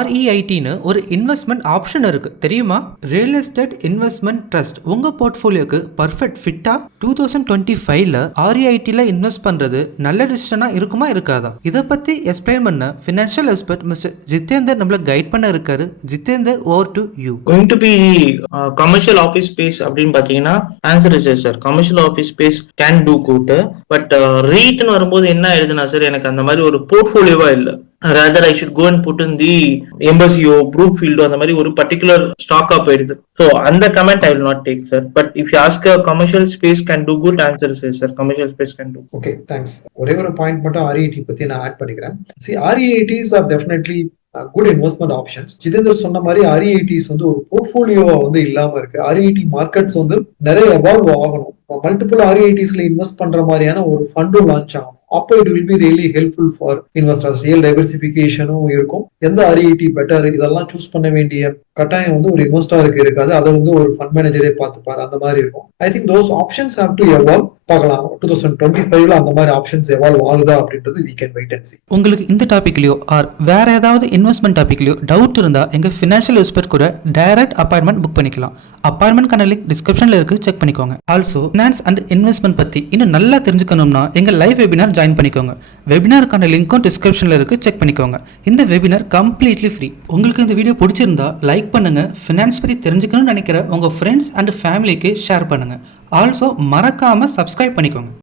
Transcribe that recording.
REITன்னு ஒரு investment option இருக்கு தெரியுமா? ரியல் எஸ்டேட் இன்வெஸ்ட்மெண்ட் ட்ரஸ்ட் உங்க போர்ட்ஃபோலியோக்கு பர்ஃபெக்ட் ஃபிட்டா? 2025ல REITல இன்வெஸ்ட் பண்றது நல்ல டிசிஷனா இருக்குமா இருக்காதா? இதை பத்தி எக்ஸ்பிளைன் பண்ண ஃபினான்ஷியல் எக்ஸ்பர்ட் மிஸ்டர் ஜிதேந்தர் நம்மள கைட் பண்ண இருக்காரு. Jitender, over to you. Going to be commercial office space அப்படின்னு பாத்தீங்கன்னா answer is sir. Commercial office space can do good. But ரீட்னு வரும்போது என்ன ஆயிடுதுன்னா சார், எனக்கு அந்த மாதிரி ஒரு போர்ட்ஃபோலியோவா இல்லை. rather I should go and put in the embassy Brookfield அந்த மாதிரி ஒரு பர்டிகுலர் ஸ்டாக்கா போயிடுது. So அந்த comment I will not take sir. But if you ask a commercial space can do good, answer is yes sir. Commercial space can do. Okay, thanks. ஒரே ஒரு point மட்டும் REIT பத்தி நான் ஆட் பண்ணிக்கிறேன். See, REITs are definitely good investment options. Jitender சொன்ன மாதிரி REITs வந்து ஒரு போர்ட்ஃபோலியோவா வந்து இல்லாம இருக்கு. REIT மார்க்கெட்ஸ் வந்து நிறைய எவால்வ் ஆகணும். மல்டிபிள் REITsல இன்வெஸ்ட் பண்ற மாதிரியான ஒரு ஃபண்டும் லான்ச் ஆகணும். அப்போ it will be really helpful for investors. Real டைவர்சிபிகேஷனும் இருக்கும். எந்த REIT பெட்டர் இதெல்லாம் சூஸ் பண்ண வேண்டிய கட்டாயம் வந்து ஒரு இன்வெஸ்டருக்கு இருக்காது. அதை வந்து ஒரு ஃபண்ட் மேனேஜரே பார்த்துப்பாரு. அந்த மாதிரி இருக்கும். I think those options have to evolve. பார்க்கலாம் 2025ல அந்த மாதிரி ஆப்ஷன்ஸ் எவால்வ் ஆகுதா அப்படின்றது we can wait and see. உங்களுக்கு இந்த டாபிக்லயோ ஆர் வேற ஏதாவது இன்வெஸ்ட்மெண்ட் டாபிக்லயோ டவுட் இருந்தா எங்க ஃபினான்ஷியல் எக்ஸ்பர்ட் கூட டைரக்ட் அப்பாயின்மெண்ட் புக் பண்ணிக்கலாம். அப்பாயின்மெண்ட் லிங்க் டிஸ்கிரிப்ஷன்ல இருக்கு, செக் பண்ணிக்கோங்க. ஆல்சோ ஃபினான்ஸ் அண்ட் இன்வெஸ்ட்மெண்ட் பத்தி இன்னும் நல்லா தெரிஞ்சுக்கணும்னா எங்க லைவ் வெபினார் ஜாயின் பண்ணிக்கோங்க. வெபினாருக்கான லிங்க்கும் டிஸ்கிரிப்ஷன்ல இருக்கு, செக் பண்ணிக்கோங்க. இந்த வெபினார் கம்ப்ளீட்லி ஃப்ரீ. உங்களுக்கு இந்த வீடியோ பிடிச்சிருந்தா லைக் பண்ணுங்க. ஃபினான்ஸ் பத்தி தெரிஞ்சுக்கணும்னு நினைக்கிற உங்க ஃப்ரெண்ட்ஸ் அண்ட் ஃபேமிலிக்கு ஷேர் பண்ணுங்க. ஆல்சோ மறக்காம சப்ஸ்கிரைப் பண்ணிக்கோங்க.